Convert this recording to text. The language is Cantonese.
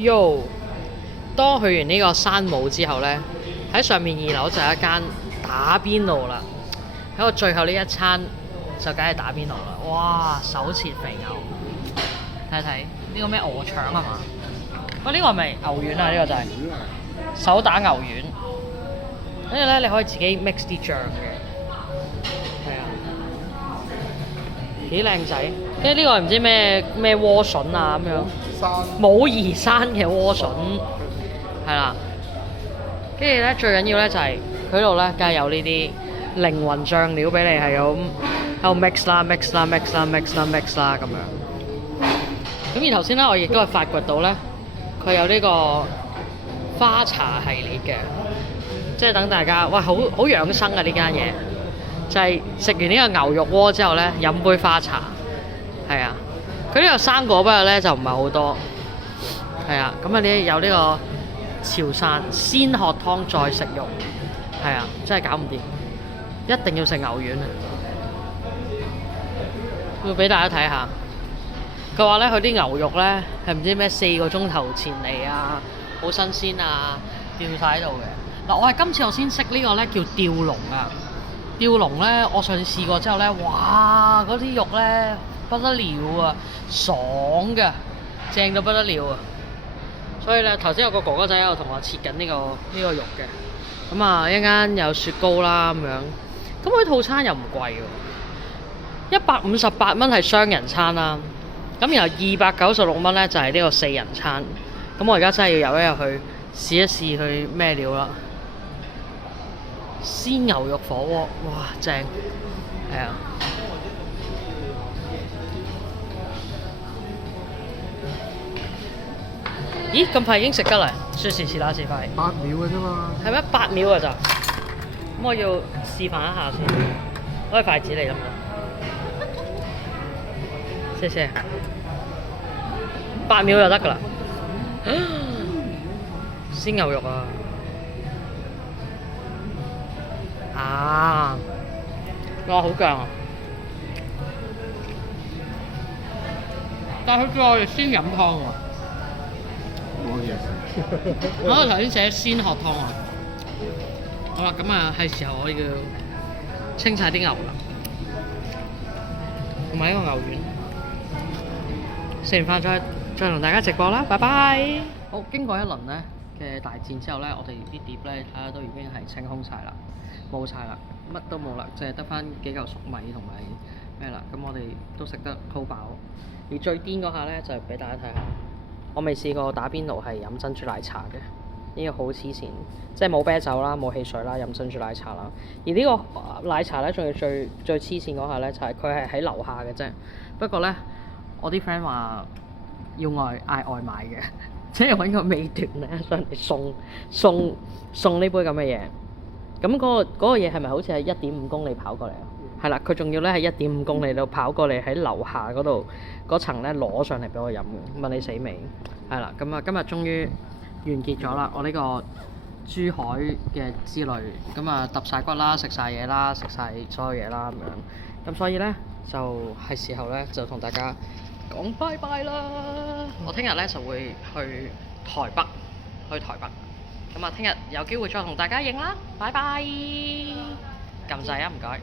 Yo，當去完呢個山姆之後呢，喺上面2樓就有一間打邊爐啦。喺我最後呢一餐就梗係打邊爐啦。哇！手切肥牛，睇睇呢個咩鵝腸係嘛？喂，呢個係咪牛丸啊？呢個就係手打牛丸。跟住咧，你可以自己 mix 啲醬嘅，係啊，幾靚仔。跟住呢個唔知咩萵筍啊咁樣，武夷山嘅萵筍，係啦。跟住咧，最緊要咧就係佢度咧，梗係有呢啲靈魂醬料俾你係咁喺度 mix 啦 mix 啦 mix 啦 mix 啦 mix 啦咁樣。咁而頭先咧，我亦都係發掘到咧，佢有呢個花茶系列嘅。即係等大家，哇，好養生啊！呢間嘢就係食完呢個牛肉鍋之後咧，飲杯花茶，係啊。佢呢個生果不過咧就唔係好多，係啊。咁啊，你有呢個潮汕鮮殼湯再食肉，係啊，真係搞唔掂，一定要食牛丸啊！要俾大家睇下，佢話咧佢啲牛肉咧係唔知咩4個鐘頭前嚟啊，好新鮮啊，吊晒喺度嘅。嗱，我係今次我先識呢個咧叫吊龍啊！吊龍咧，我上次試過之後咧，哇！嗰啲肉咧不得了啊，爽嘅，正到不得了啊！所以咧，頭先有個哥哥仔喺度同我切緊呢個肉嘅，咁啊一陣間有雪糕啦咁樣，咁佢套餐又唔貴喎，158蚊係雙人餐啦，咁然後296蚊咧就係呢個4人餐，咁我而家真係要入去試一試佢咩料啦。鮮牛肉火鍋，哇，正，係啊！咦，咁快已經食得嚟？說時遲那時快。8秒嘅啫嘛。係咩？8秒㗎咋？咁我要示範一下先，攞筷子嚟得唔得？謝謝。8秒就得㗎啦。鮮牛肉啊！啊！哇，好勁啊！但係佢叫我哋先飲湯喎。冇嘢食。我頭先寫鮮殼湯啊！好啦，咁啊係時候我要清晒啲牛啦，同埋一個牛丸。食完飯再同大家直播啦，拜拜！好，經過一輪咧嘅大戰之後咧，我哋啲碟咧睇下都已經係清空晒啦。冇晒啦，乜都冇啦，淨係得翻幾嚿粟米同埋咩啦。咁我哋都食得好飽。而最癲嗰下咧，就係俾大家睇下，我未試過打邊爐係飲珍珠奶茶嘅，呢個好黐線，即係冇啤酒啦，冇汽水啦，飲珍珠奶茶啦。而呢個奶茶咧，仲要最黐線嗰下咧，就係佢係喺樓下嘅啫。不過咧，我啲 friend 話要嗌外賣嘅，即係揾個美團咧上嚟送呢杯咁嘅嘢。咁嗰個嘢係咪好似係1.5公里跑過嚟啊？係啦，佢仲要咧喺1.5公里度跑過嚟喺樓下嗰度嗰層咧攞上嚟俾我飲嘅，問你死未？係啦，咁啊今日終於完結咗啦，我呢個珠海嘅之旅，咁啊揼晒骨啦，食晒嘢啦，食晒所有嘢啦咁樣，咁所以咧就係時候咧就同大家講拜拜啦！我聽日咧就會去台北，咁啊，聽日有機會再同大家影啦，拜拜！撳掣啊，唔該。